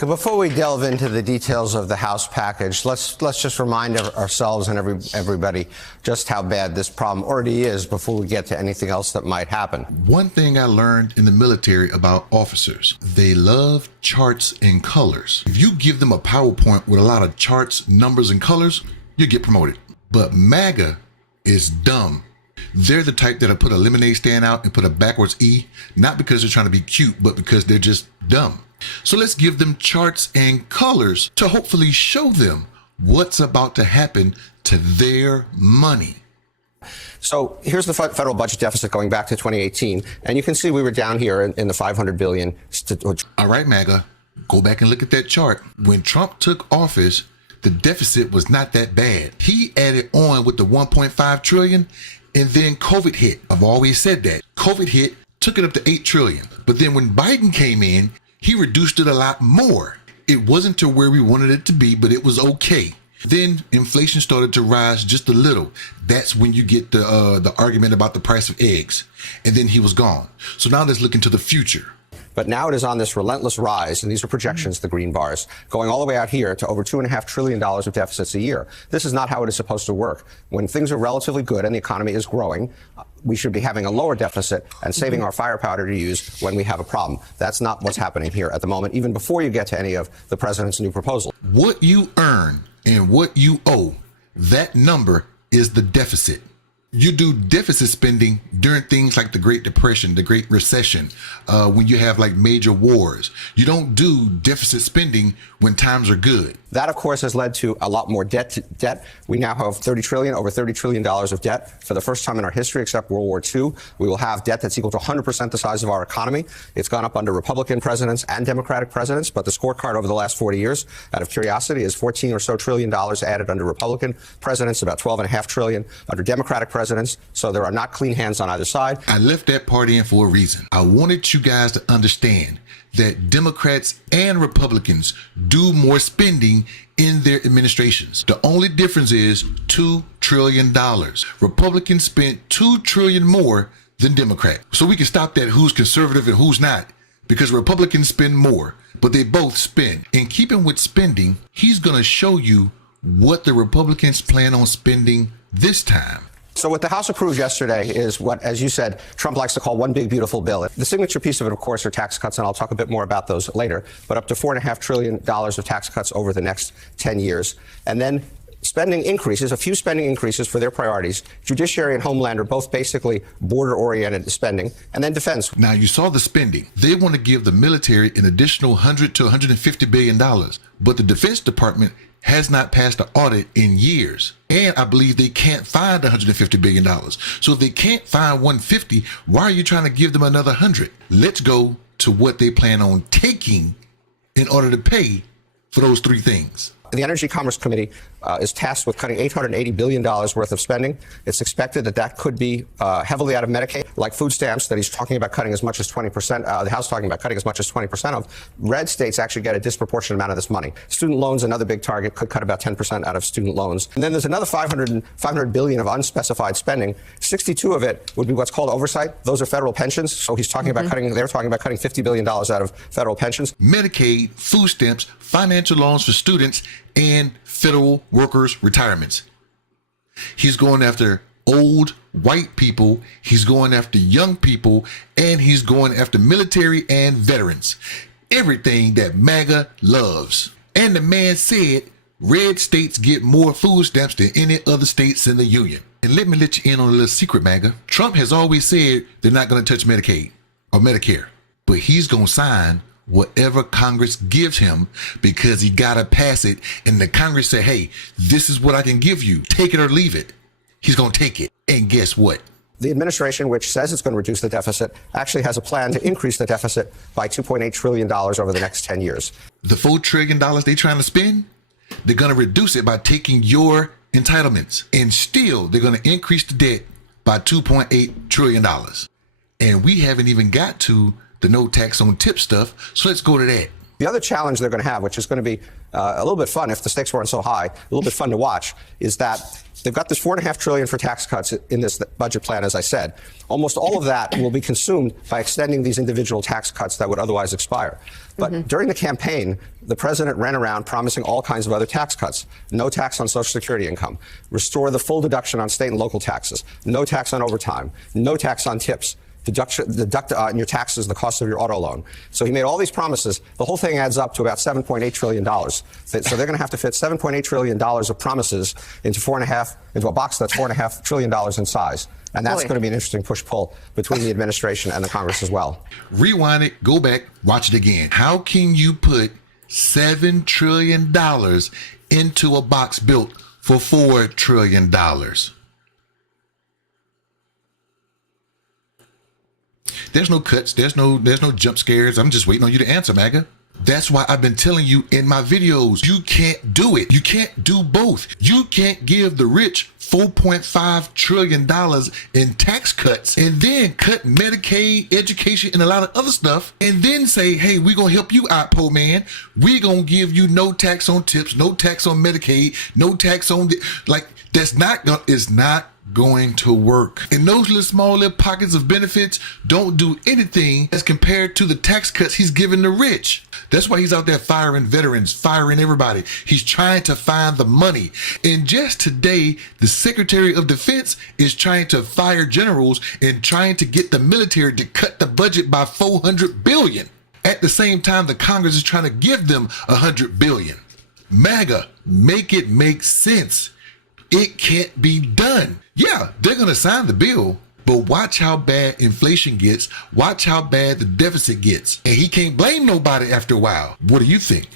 Before we delve into the details of the House package, let's just remind ourselves and everybody just how bad this problem already is before we get to anything else that might happen. One thing I learned in the military about officers, they love charts and colors. If you give them a PowerPoint with a lot of charts, numbers, and colors, you get promoted. But Maga is dumb. They're the type that'll put a lemonade stand out and put a backwards E, not because they're trying to be cute, but because they're just dumb. So let's give them charts and colors to hopefully show them what's about to happen to their money. So here's the federal budget deficit going back to 2018. And you can see we were down here in the $500 billion. All right, Maga, go back and look at that chart. When Trump took office, the deficit was not that bad. He added on with the 1.5 trillion and then COVID hit. I've always said that. COVID hit, took it up to 8 trillion. But then when Biden came in, he reduced it a lot more. It wasn't to where we wanted it to be, but it was okay. Then inflation started to rise just a little. That's when you get the argument about the price of eggs. And then he was gone. So now let's look into the future. But now it is on this relentless rise, and these are projections, the green bars, going all the way out here to over $2.5 trillion of deficits a year. This is not how it is supposed to work. When things are relatively good and the economy is growing, we should be having a lower deficit and saving our firepower to use when we have a problem. That's not what's happening here at the moment, even before you get to any of the president's new proposals. What you earn and what you owe, that number is the deficit. You do deficit spending during things like the Great Depression, the Great Recession, when you have like major wars. You don't do deficit spending when times are good. That, of course, has led to a lot more debt. We now have over $30 trillion of debt. For the first time in our history, except World War II, we will have debt that's equal to 100% the size of our economy. It's gone up under Republican presidents and Democratic presidents, but the scorecard over the last 40 years, out of curiosity, is $14 or so trillion added under Republican presidents, about $12.5 trillion under Democratic presidents. So there are not clean hands on either side. I left that part in for a reason. I wanted you guys to understand that Democrats and Republicans do more spending in their administrations. The only difference is $2 trillion. Republicans spent $2 trillion more than Democrats. So we can stop that who's conservative and who's not, because Republicans spend more, but they both spend. In keeping with spending, he's going to show you what the Republicans plan on spending this time. So what the House approved yesterday is what, as you said, Trump likes to call one big, beautiful bill. The signature piece of it, of course, are tax cuts, and I'll talk a bit more about those later, but up to $4.5 trillion of tax cuts over the next 10 years. And then spending increases, a few spending increases for their priorities. Judiciary and Homeland are both basically border-oriented spending, and then defense. Now, you saw the spending. They want to give the military an additional $100 to $150 billion, but the Defense Department has not passed an audit in years. And I believe they can't find $150 billion. So if they can't find 150, why are you trying to give them another 100? Let's go to what they plan on taking in order to pay for those three things. The Energy Commerce Committee is tasked with cutting $880 billion worth of spending. It's expected that that could be heavily out of Medicaid, like food stamps that he's talking about cutting as much as 20%. The House talking about cutting as much as 20% of. Red states actually get a disproportionate amount of this money. Student loans, another big target, could cut about 10% out of student loans. And then there's another $500 billion of unspecified spending. 62 of it would be what's called oversight. Those are federal pensions. So he's talking about cutting, they're talking about cutting $50 billion out of federal pensions. Medicaid, food stamps, financial loans for students, and federal workers' retirements. He's going after old white people, he's going after young people, and he's going after military and veterans. Everything that MAGA loves. And the man said red states get more food stamps than any other states in the union. And let me let you in on a little secret, MAGA. Trump has always said they're not going to touch Medicaid or Medicare, but he's going to sign whatever Congress gives him because he got to pass it. And the Congress say, hey, this is what I can give you. Take it or leave it. He's going to take it. And guess what? The administration, which says it's going to reduce the deficit, actually has a plan to increase the deficit by $2.8 trillion over the next 10 years. The $4 trillion they're trying to spend, they're going to reduce it by taking your entitlements. And still, they're going to increase the debt by $2.8 trillion. And we haven't even got to the no tax on tip stuff. So let's go to that. The other challenge they're going to have, which is going to be a little bit fun if the stakes weren't so high, a little bit fun to watch, is that They've got this $4.5 trillion for tax cuts in this budget plan, as I said. Almost all of that will be consumed by extending these individual tax cuts that would otherwise expire. But during the campaign, the president ran around promising all kinds of other tax cuts. No tax on Social Security income, restore the full deduction on state and local taxes, no tax on overtime, no tax on tips, deduct in your taxes the cost of your auto loan. So he made all these promises. The whole thing adds up to about $7.8 trillion. So they're going to have to fit $7.8 trillion of promises into a box that's $4.5 trillion in size. And that's going to be an interesting push-pull between the administration and the Congress as well. Rewind it, go back, watch it again. How can you put $7 trillion into a box built for $4 trillion? There's no cuts. There's no jump scares. I'm just waiting on you to answer, Maga. That's why I've been telling you in my videos, you can't do it. You can't do both. You can't give the rich $4.5 trillion in tax cuts and then cut Medicaid, education, and a lot of other stuff, and then say, hey, we're going to help you out, poor man. We're going to give you no tax on tips, no tax on Medicaid, no tax on it's not going to work. And those small little pockets of benefits don't do anything as compared to the tax cuts he's giving the rich. That's why he's out there firing veterans, firing everybody. He's trying to find the money. And just today, the Secretary of Defense is trying to fire generals and trying to get the military to cut the budget by $400 billion. At the same time, the Congress is trying to give them $100 billion. MAGA, make it make sense. It can't be done. Yeah, they're going to sign the bill, but watch how bad inflation gets. Watch how bad the deficit gets. And he can't blame nobody after a while. What do you think?